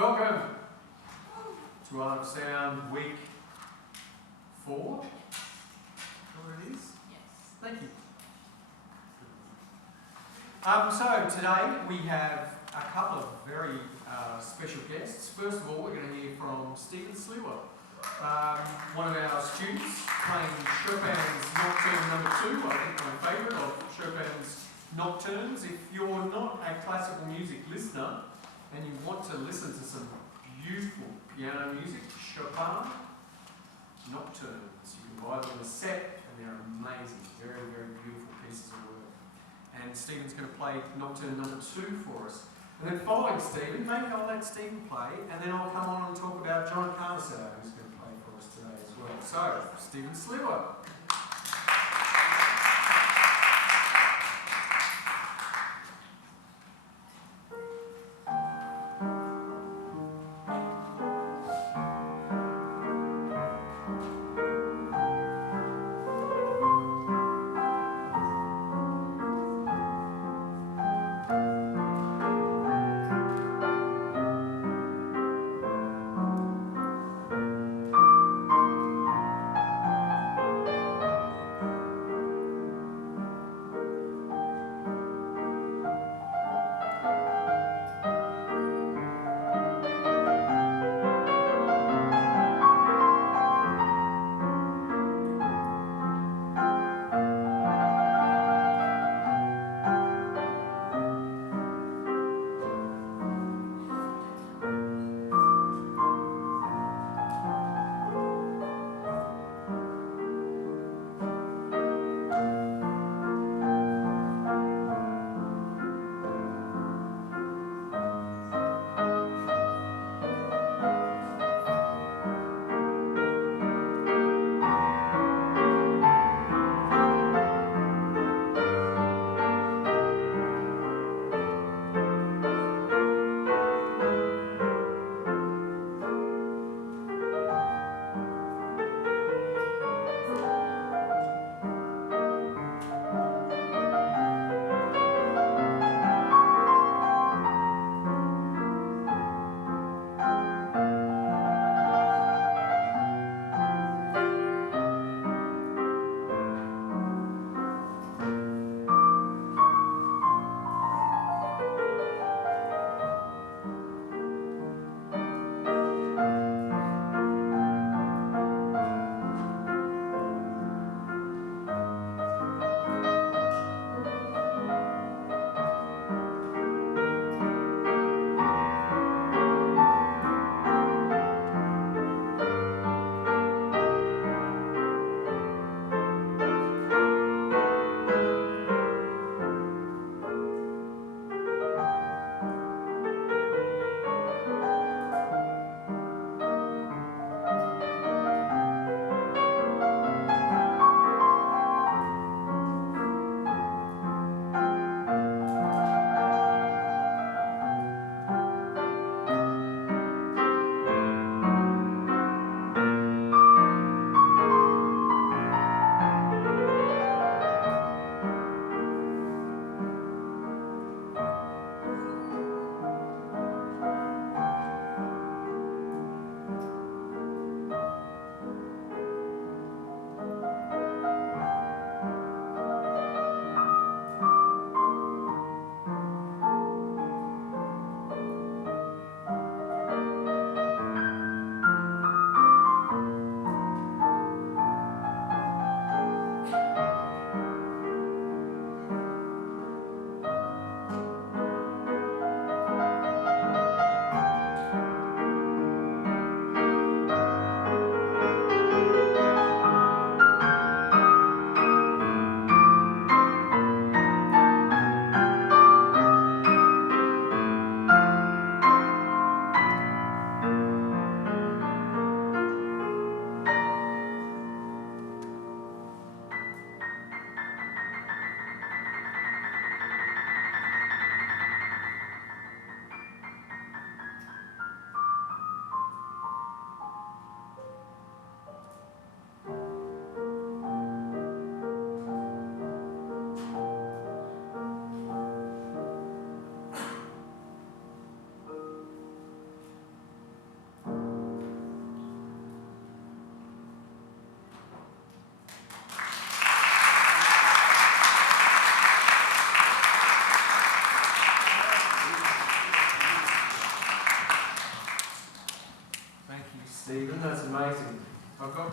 Welcome to Art of Sound Week 4. What it is? Yes. Thank you. So today we have a couple of very special guests. First of all, we're going to hear from Stephen Sliwa, one of our students playing Chopin's Nocturne No. 2, I think my favourite of Chopin's Nocturnes. If you're not a classical music listener and you want to listen to some beautiful piano music, Chopin Nocturnes, you can buy them in a set and they're amazing, very, very beautiful pieces of work. And Stephen's going to play Nocturne No. 2 for us. And then following Stephen, maybe I'll let Stephen play, and then I'll come on and talk about John Encarnacao, who's going to play for us today as well. So, Stephen Sliwa.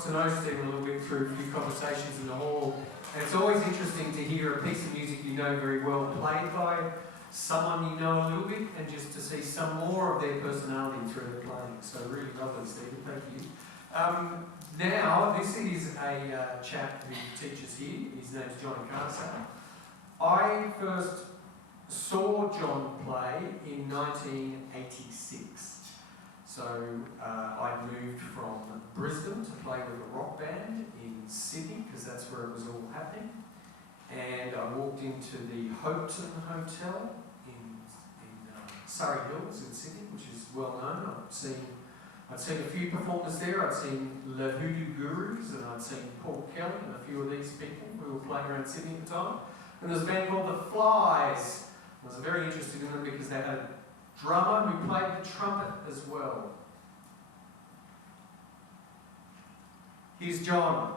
to know Stephen a little bit through a few conversations in the hall. And it's always interesting to hear a piece of music you know very well played by someone you know a little bit, and just to see some more of their personality through the playing. So really lovely, Stephen, thank you. Now, this is a chap who teaches here. His name's John Encarnacao. I first saw John play in 1986. So I moved from Brisbane to play with a rock band in Sydney, because that's where it was all happening. And I walked into the Houghton Hotel in Surrey Hills in Sydney, which is well known. I'd seen a few performers there. I'd seen Le Hoodoo Gurus, and I'd seen Paul Kelly and a few of these people who were playing around Sydney at the time. And there was a band called The Flies. I was very interested in them because they had a drummer who played the trumpet as well. Here's John.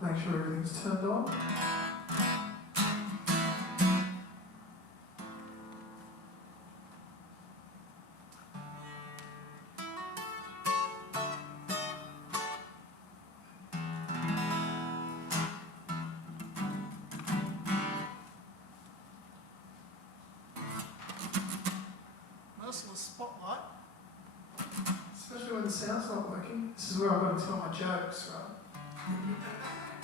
Make sure everything's turned on. Merciless spotlight. Especially when the sound's not working. This is where I've got to tell my jokes, right?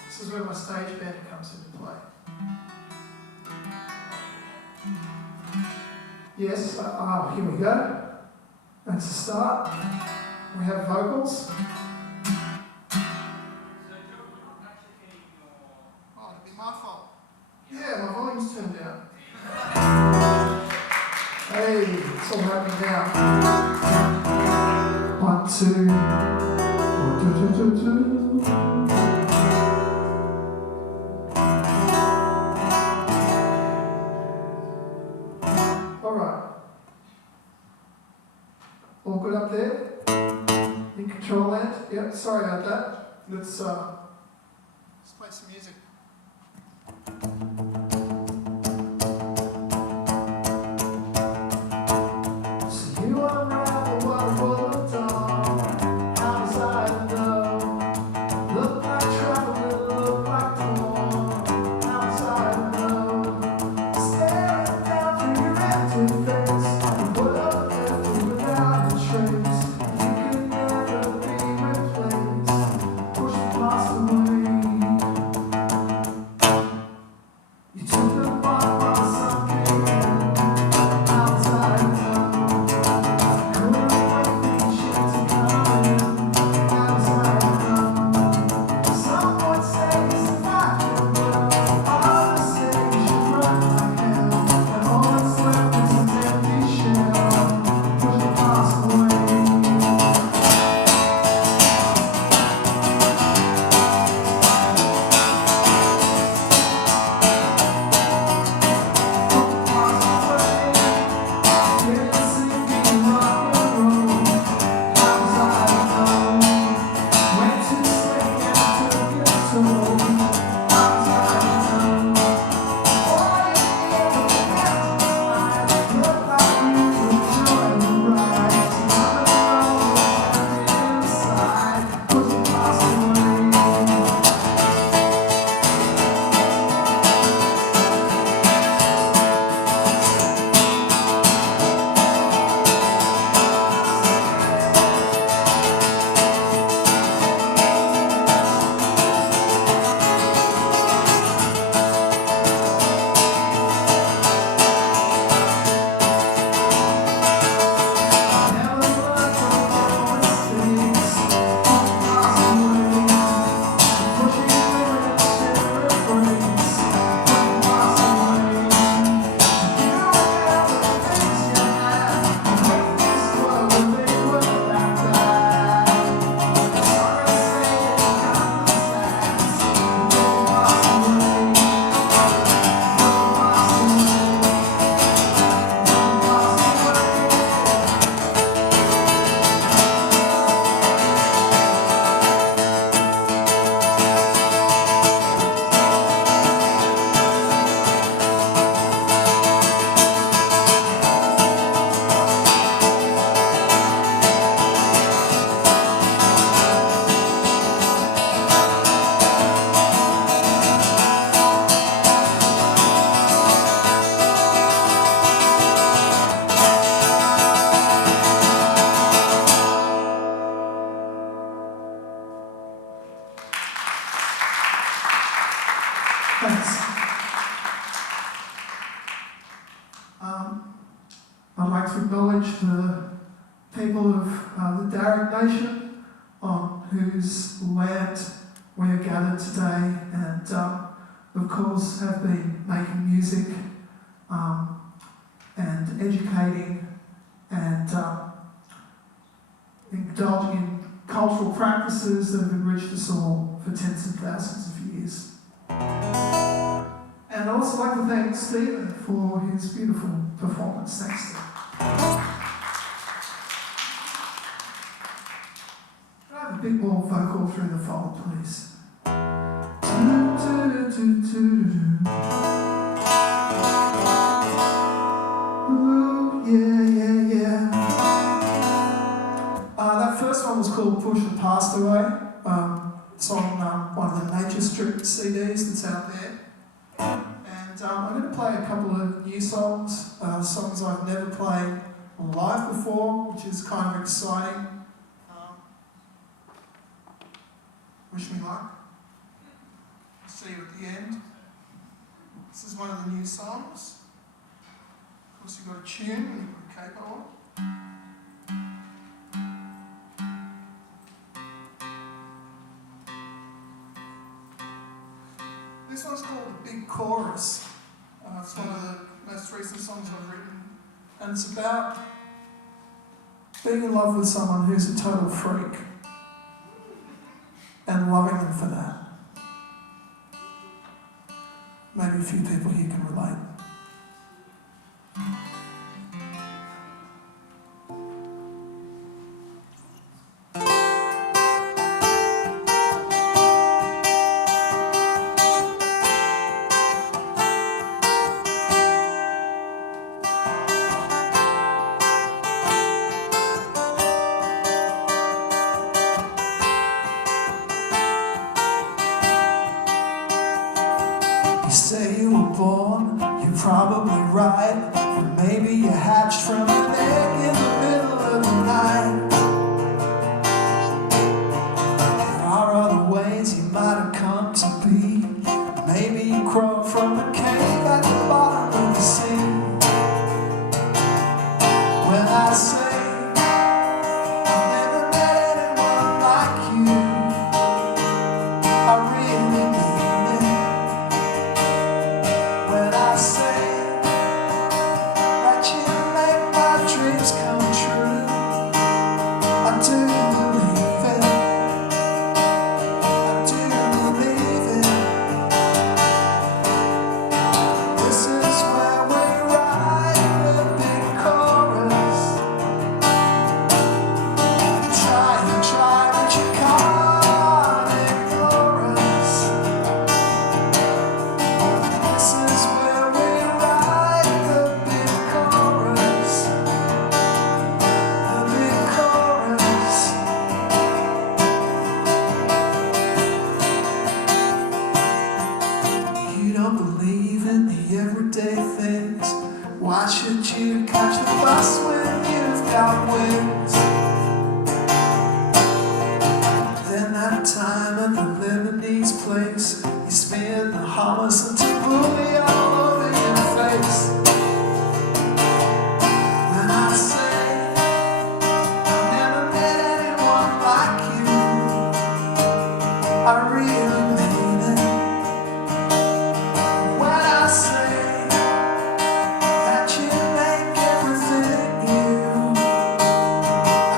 This is where my stage band comes into play. Yes, here we go. That's the start. We have vocals. Oh, it'd be my fault. Yeah, my volume's turned down. Hey, it's all happening now. 1, 2. 1, 2, 2, 2, 2. All good up there? In control land? Yep, sorry about that. Let's play some music. So you unravel what a world of dawn. How was I to know? Look like travel, look like porn. How was I to know? Staring down through your empty face. The world left without a trace. You could never be replaced. Push past away. I'd like to acknowledge the people of the Darug Nation on whose land we are gathered today, and of course have been making music and educating and indulging in cultural practices that have enriched us all for tens of thousands of years. And I'd also like to thank Stephen for his beautiful performance. Thanks, Steve. Can I have a bit more vocal through the fold, please? Ooh, yeah. That first one was called Push the Past Away. It's on one of the Nature Strip CDs that's out there. And I'm going to play a couple of new songs, songs I've never played live before, which is kind of exciting. Wish me luck. See you at the end. This is one of the new songs. Of course, you've got a tune and you've got a capo on. This one's called The Big Chorus. It's one of the most recent songs I've written. And it's about being in love with someone who's a total freak and loving them for that. Maybe a few people here can relate. You say you were born, you're probably right. Or maybe you hatched from an egg in the middle of the night. There are other ways you might have come to be. Maybe you crawled from a cave at the bottom of the sea. When I say I've never met anyone like you, I really mean it. When I say that you make my dreams come true, I do believe it. I do believe it. This is where we write the big chorus. Try and try, but you can't ignore us. This is where we write the big chorus. The big chorus. You don't believe in the everyday things. Why should you catch the bus when you've got wings? Then that time at the Lebanese place, you spin the hummus and tabbouleh all over your face. When I say I've never met anyone like you, I really mean it. When I say that you make everything new, I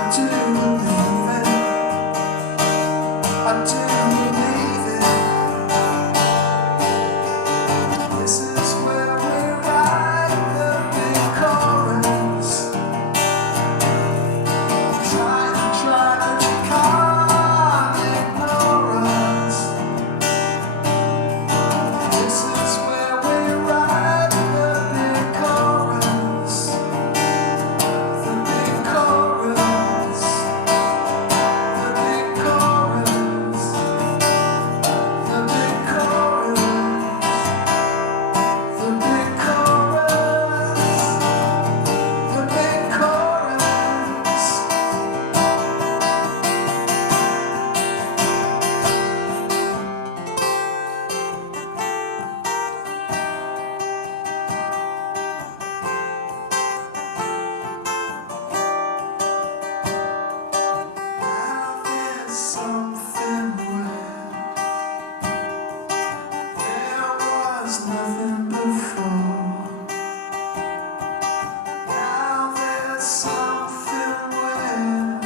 something when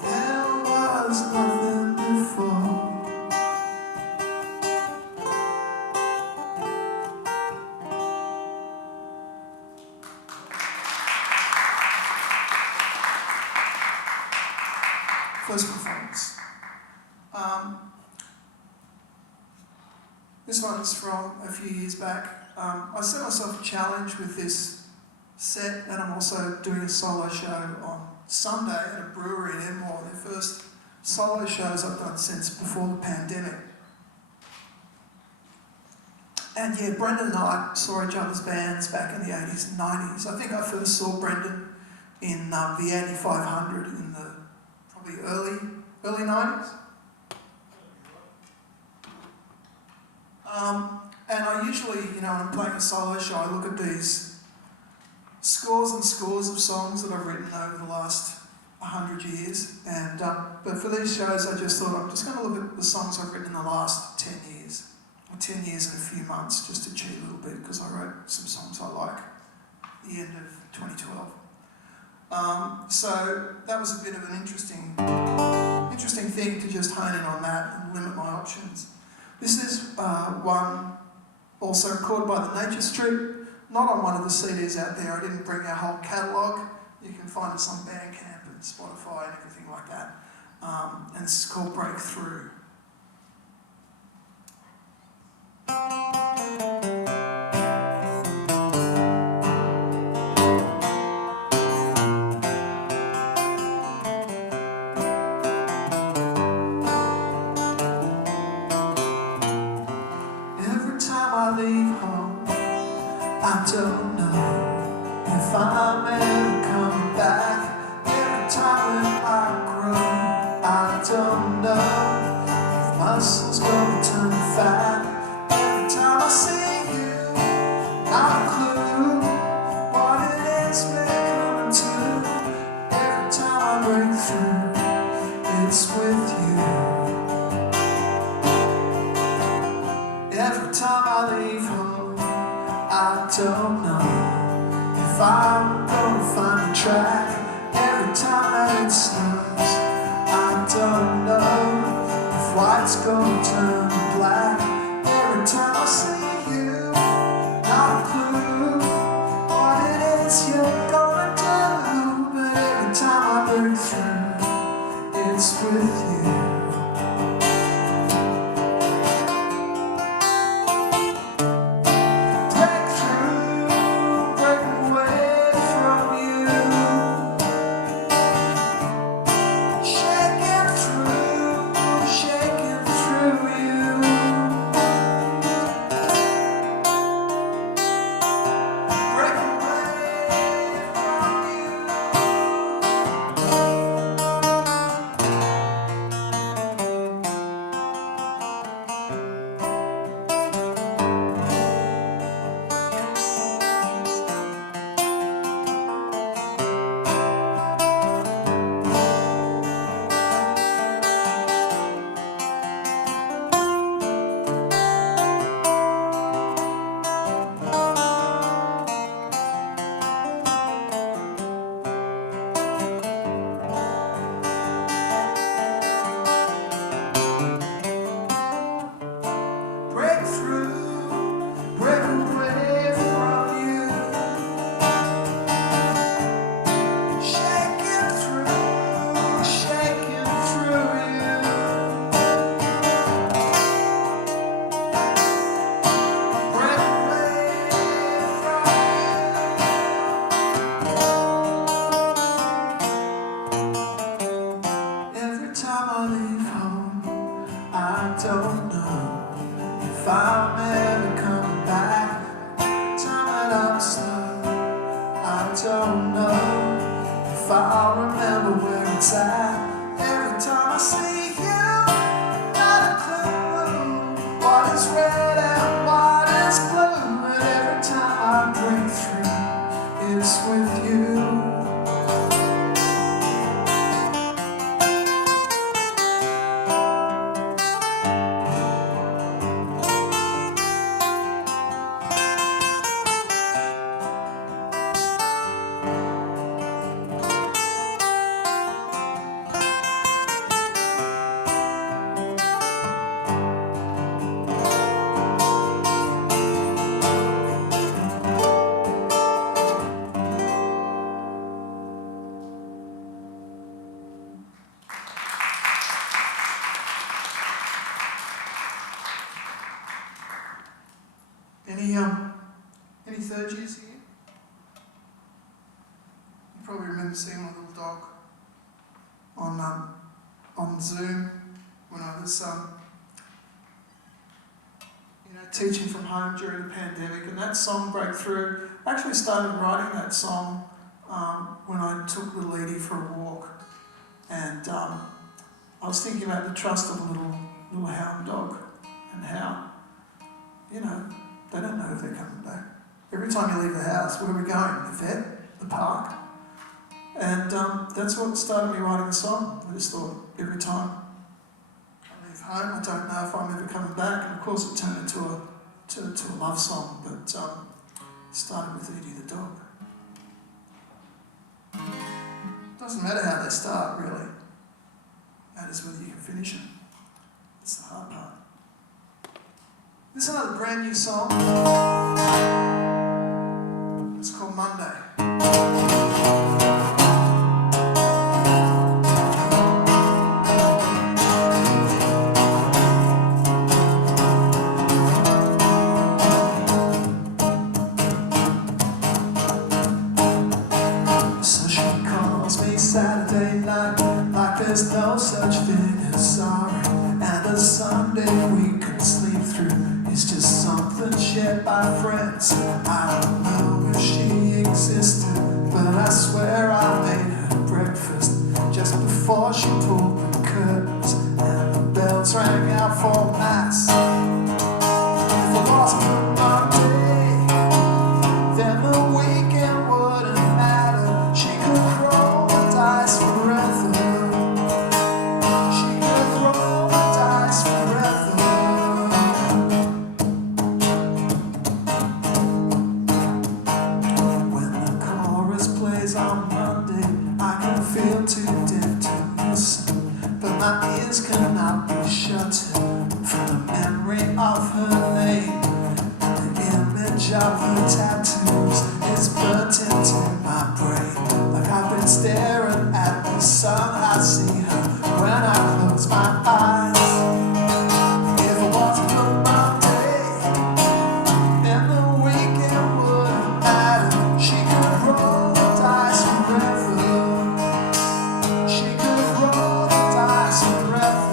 there was nothing before. First performance. This one's from a few years back. I set myself a challenge with this set, and I'm also doing a solo show on Sunday at a brewery in Enmore. The first solo shows I've done since before the pandemic. And yeah, Brendan and I saw each other's bands back in the 80s and 90s. I think I first saw Brendan in the 8500 in the probably early 90s. And I usually, when I'm playing a solo show, I look at these scores and scores of songs that I've written over the last 100 years. And but for these shows, I just thought I'm just going to look at the songs I've written in the last 10 years. Or 10 years and a few months, just to cheat a little bit, because I wrote some songs I like at the end of 2012. So that was a bit of an interesting thing to just hone in on that and limit my options. This is one also recorded by the Nature Strip, not on one of the CDs out there. I didn't bring our whole catalogue. You can find us on Bandcamp and Spotify and everything like that. And this is called Breakthrough. Every time I leave home, I don't know if I'm ever coming back. Every time that I grow, I don't know if muscles gonna turn to fat. Every time I see you, not a clue what it is we're coming to. Every time I break through, it's with you. Every time I leave home, I don't know if I'm gonna find a track. Every time that it snows, I don't know if white's gonna turn to black. Every time I see you, not a clue what it is you're gonna do. But every time I break through, it's with you. Shaking through allergies here? You probably remember seeing my little dog on Zoom when I was teaching from home during the pandemic, and that song broke through. I actually started writing that song when I took little Edie for a walk, and I was thinking about the trust of a little hound dog and how, they don't know if they're coming back. Every time you leave the house, where are we going? The vet? The park? And that's what started me writing the song. I just thought, every time I leave home, I don't know if I'm ever coming back. And of course it turned into a love song, but it started with Edie the dog. Doesn't matter how they start, really. It matters whether you can finish them. That's the hard part. This is another brand new song. It's called Monday. So she calls me Saturday night, like there's no such thing as sorry. And a Sunday we could sleep through. It's just something shared by friends. I don't know if she existed, but I swear I made her breakfast just before she pulled the curtains and the bells rang out for mass. If it wasn't a Monday, then the weekend wouldn't matter. She could roll the dice forever. She could roll the dice forever. When the chorus plays on Monday, I can feel too deaf to listen, but my ears cannot be shut from the memory of her name. The image of her tattoos is burnt into my brain. Like I've been staring at the sun, I see her when I close my eyes. If it wasn't a Monday, then the weekend wouldn't matter. She could roll the dice forever. She could roll the dice forever.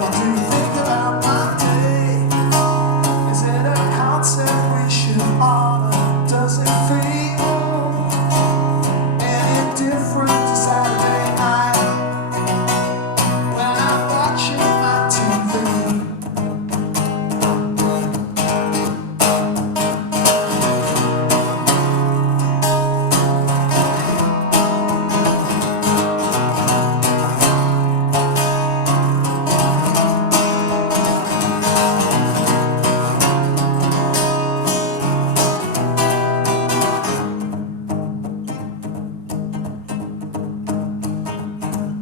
What do you think about Monday? Is it a concept we should honor? Does it feel any different to Saturday night when I'm watching my TV?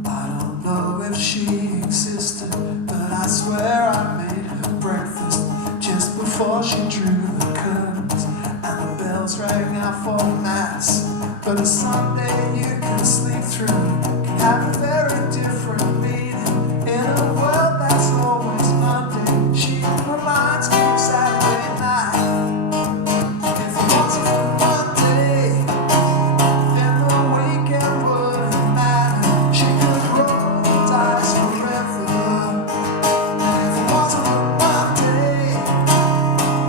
I don't know if she existed, but I swear I made her breakfast just before she drew the curtains and the bells rang out for mass. But a Sunday you can sleep through can have a very different meaning in a world that's always Monday. She reminds me of Saturday night. If it wasn't for Monday, then the weekend wouldn't matter. She could roll the dice forever. If it wasn't a Monday,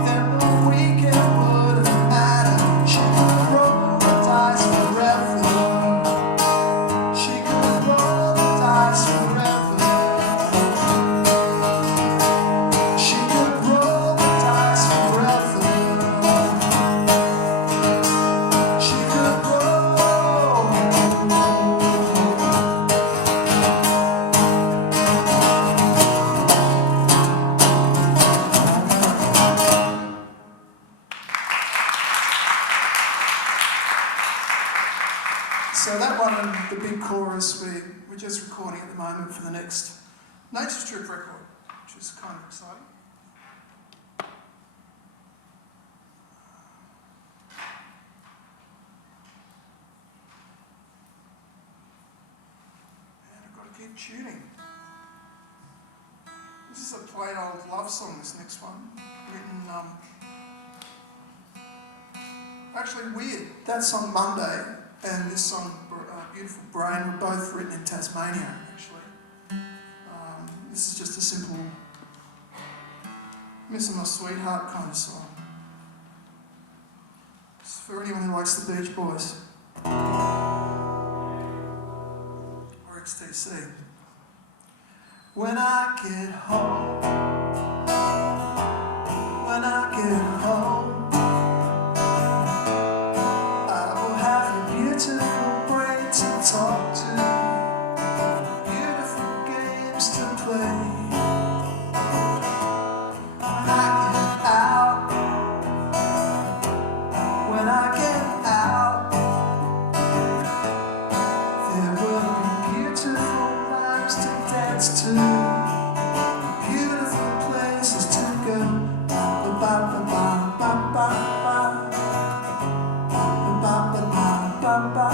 then the weekend wouldn't matter. She could roll the dice forever. She could roll the dice forever. She could roll the dice forever. She could roll. So that one and the big chorus we're just recording at the moment for the next Nature Strip record, which is kind of exciting. And I've got to keep tuning. This is a plain old love song, this next one, written actually weird. That song Monday and this song Beautiful Brain were both written in Tasmania, actually. This is just a simple missing my sweetheart kind of song. It's for anyone who likes the Beach Boys or XTC. When I get home, when I get home, I will have your beautiful brain to talk to, beautiful games to play. When I get out, when I get out, there will be beautiful lives to dance to, beautiful places to go. Ba ba ba ba ba ba ba ba ba ba ba.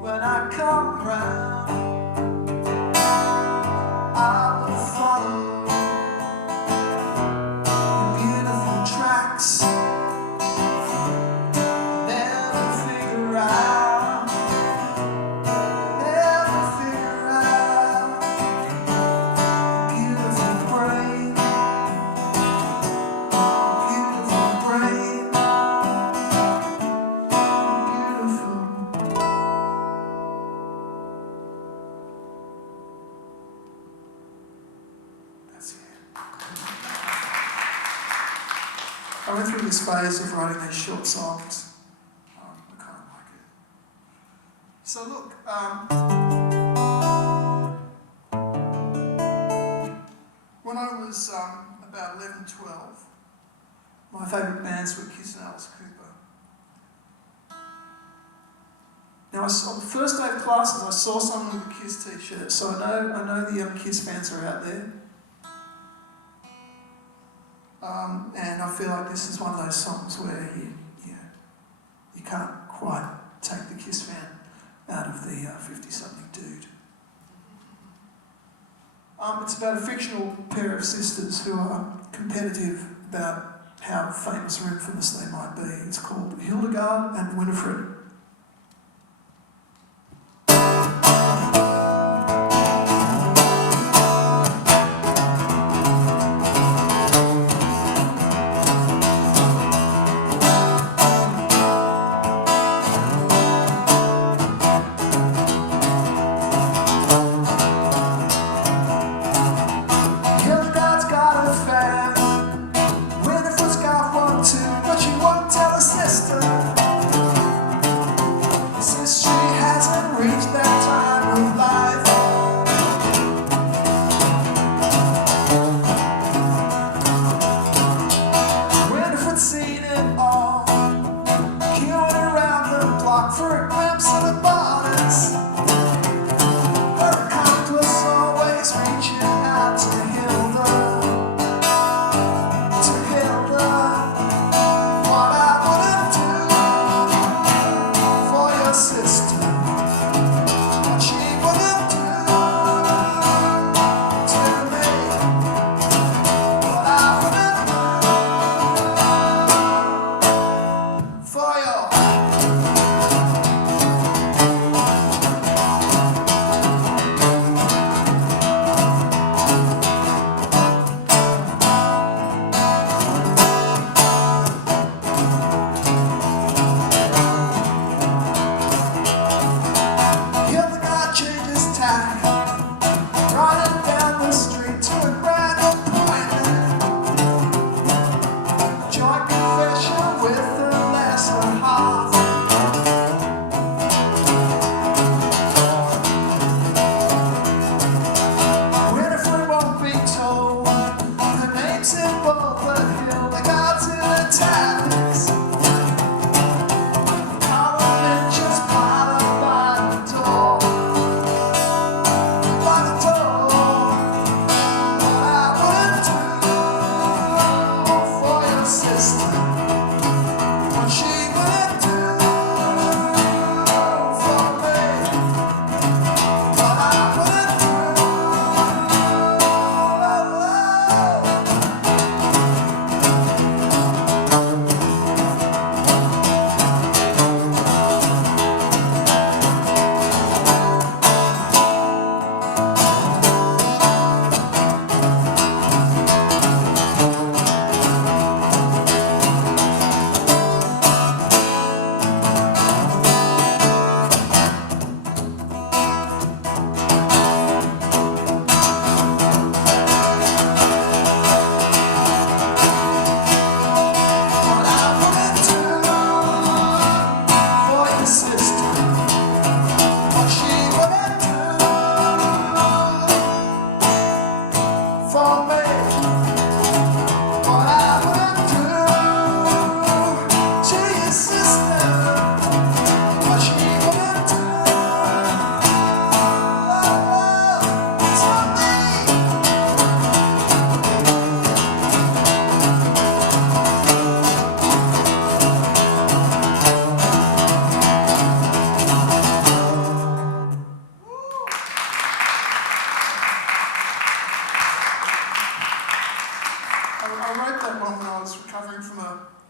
When I come round, I will follow the beautiful tracks. Never figure out beautiful brain, beautiful brain, beautiful. I went through this phase of writing these short songs. I kind of like it. So look, when I was about 11, 12, my favourite bands were Kiss and Alice Cooper. Now, on the first day of classes, I saw someone with a Kiss t-shirt, so I know the Kiss fans are out there. And I feel like this is one of those songs where you can't quite take the Kiss fan out of the 50-something dude. It's about a fictional pair of sisters who are competitive about how famous or infamous they might be. It's called Hildegard and Winifred. But she won't tell her sister.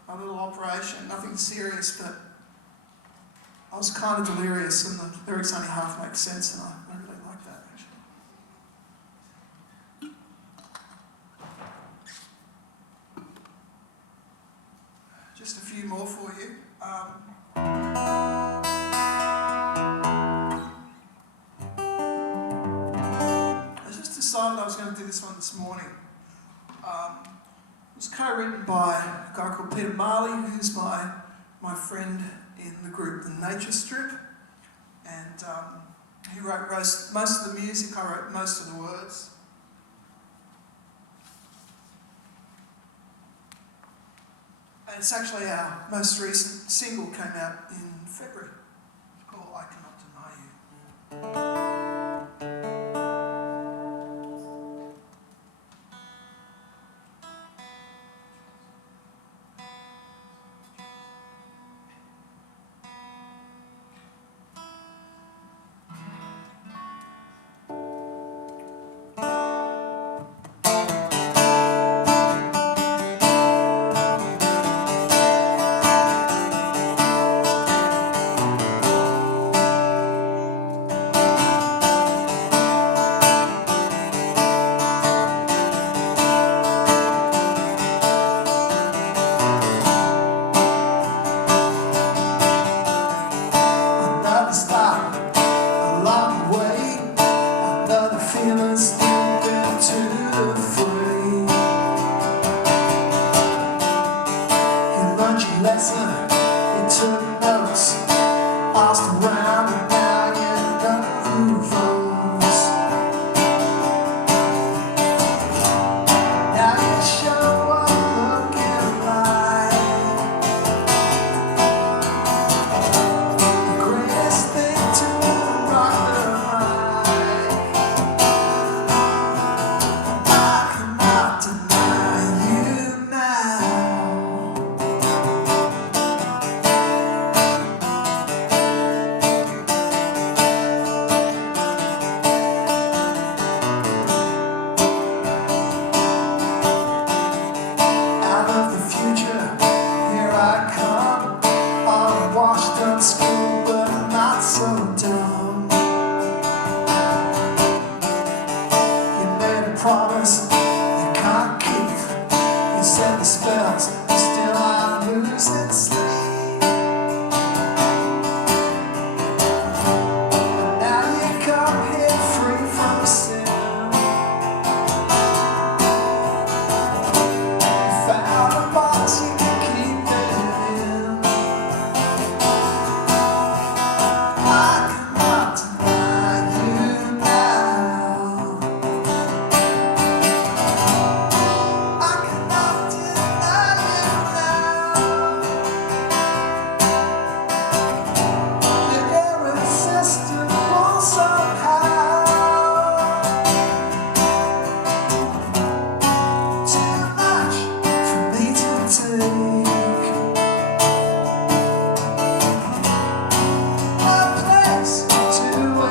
a little operation, nothing serious, but I was kind of delirious and the lyrics only half make sense, and I really like that actually. Just a few more for you. I just decided I was going to do this one this morning. It was co-written by a guy called Peter Marley, who's my friend in the group The Nature Strip, and he wrote most of the music, I wrote most of the words. And it's actually our most recent single, came out in February. It's called I Cannot Deny You. Another stop along the way, another feeling slipped into the fray. You learned your lesson, you took notes, asked around, and now you know who votes. Now you show up looking like the greatest thing to rock the mic. I cannot deny you now. Out of the future, here I come. Unwashed, unschooled, but not so dumb. You made a promise you can't keep. You said the spells, still I'm losing sleep. But now you come here free from sin. Found a box you can keep it in. I cannot deny you now. I cannot deny you now. You're irresistible somehow. Too much for me to take. A place to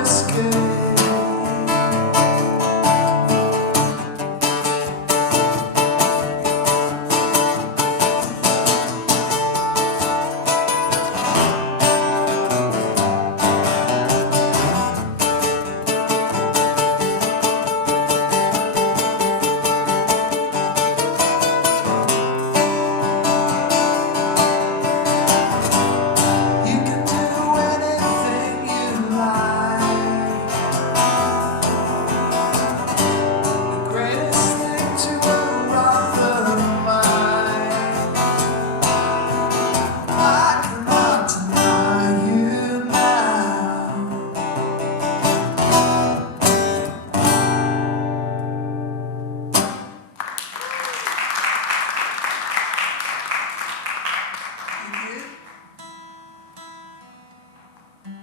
escape. You can do anything you like. The greatest thing to rock the mind. I cannot deny you now. Thank you.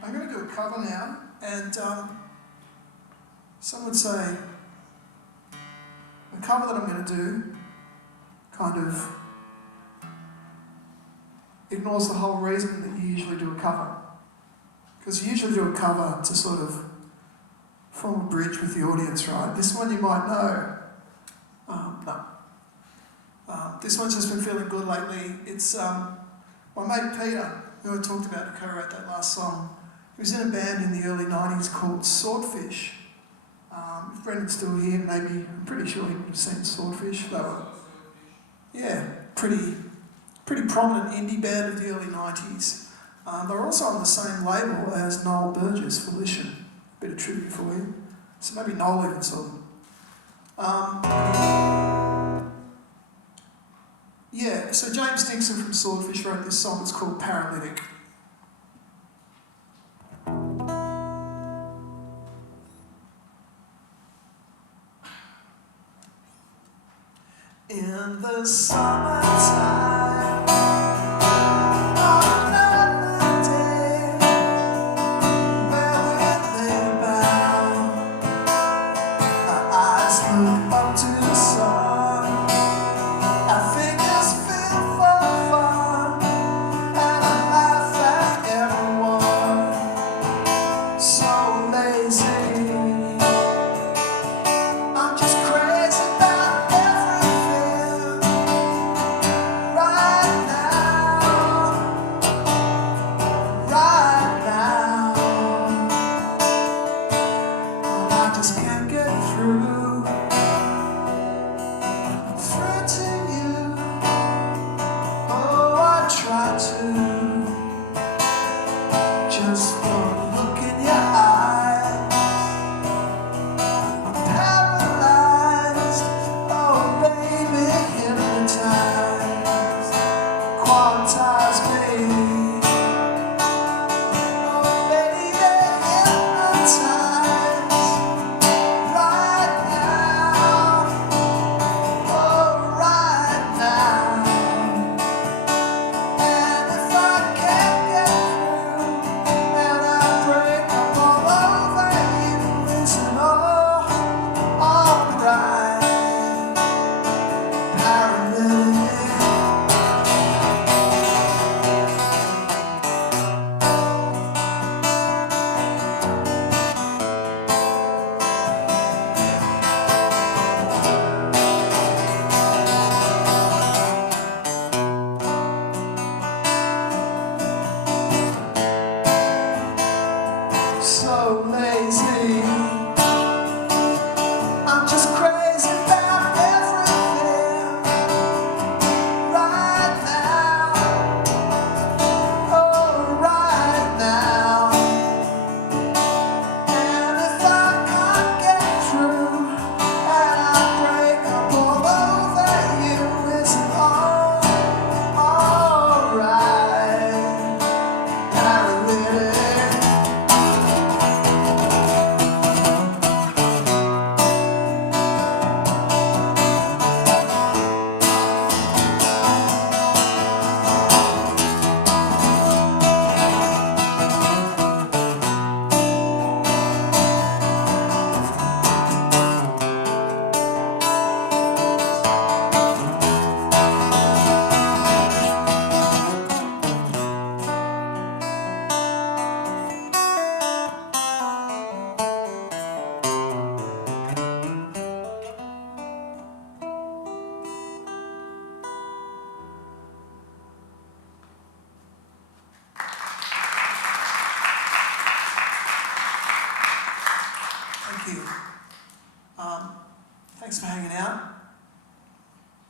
I'm going to do a cover now, and some would say the cover that I'm going to do kind of ignores the whole reason that you usually do a cover. Because you usually do a cover to sort of form a bridge with the audience, right? This one you might know. No. This one's just been feeling good lately. It's my mate Peter, who I talked about, who co-wrote that last song. He was in a band in the early 90s called Swordfish. If Brendan's still here, maybe, I'm pretty sure he would have seen Swordfish. They were, yeah, pretty prominent indie band of the early 90s. They were also on the same label as Noel Burgess, Volition. Bit of trivia for you. So maybe Noel even saw them. Yeah, so James Dixon from Swordfish wrote this song. It's called Paralytic. In the summertime, on another day, where we lay bound, our eyes look up to the sun, our fingers feel for fun, and I laugh at everyone, so lazy. I'm just crazy about everything right now, and I just can't get through to you. Oh, I try to, just one look in your eyes. Paralyzed, oh baby, hypnotized, quantized, baby, oh baby, hypnotized, right now, oh right now, and if I can't get through, and I break up all over you, listen, oh, alright, paralytic. So lazy, I'm just crazy about everything right now, oh right now, and if I can't get through, and I break up all over you, it's alright, paralytic. Thank you. Thanks for hanging out,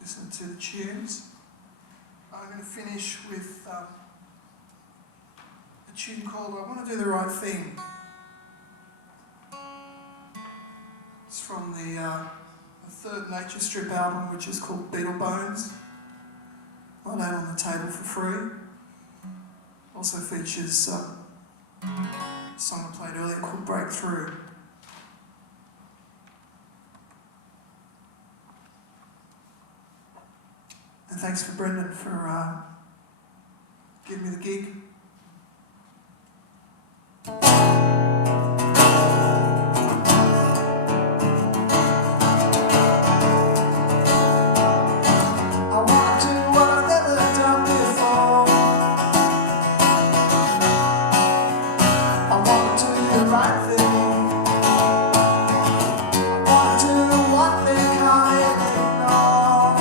listening to the tunes. I'm going to finish with a tune called I Want to Do the Right Thing. It's from the third Nature Strip album, which is called Beetle Bones. One out on the table for free. Also features a song I played earlier called Breakthrough. And thanks for Brendan for giving me the gig. I want to do what I've never done before. I want to do the right thing. I want to do what they can't ignore.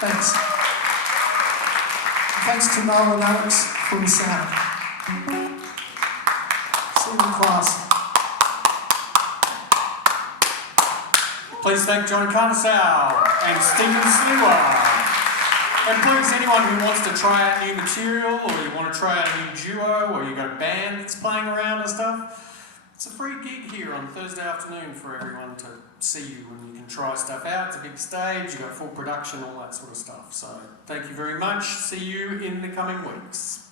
Thanks. Thanks to Nolan and Alex for the sound. See you in class. Please thank John Encarnacao and Stephen Slewer. And please, anyone who wants to try out new material, or you want to try out a new duo, or you've got a band that's playing around and stuff, it's a free gig here on Thursday afternoon for everyone to see you, and you can try stuff out. It's a big stage, you've got full production, all that sort of stuff. So thank you very much. See you in the coming weeks.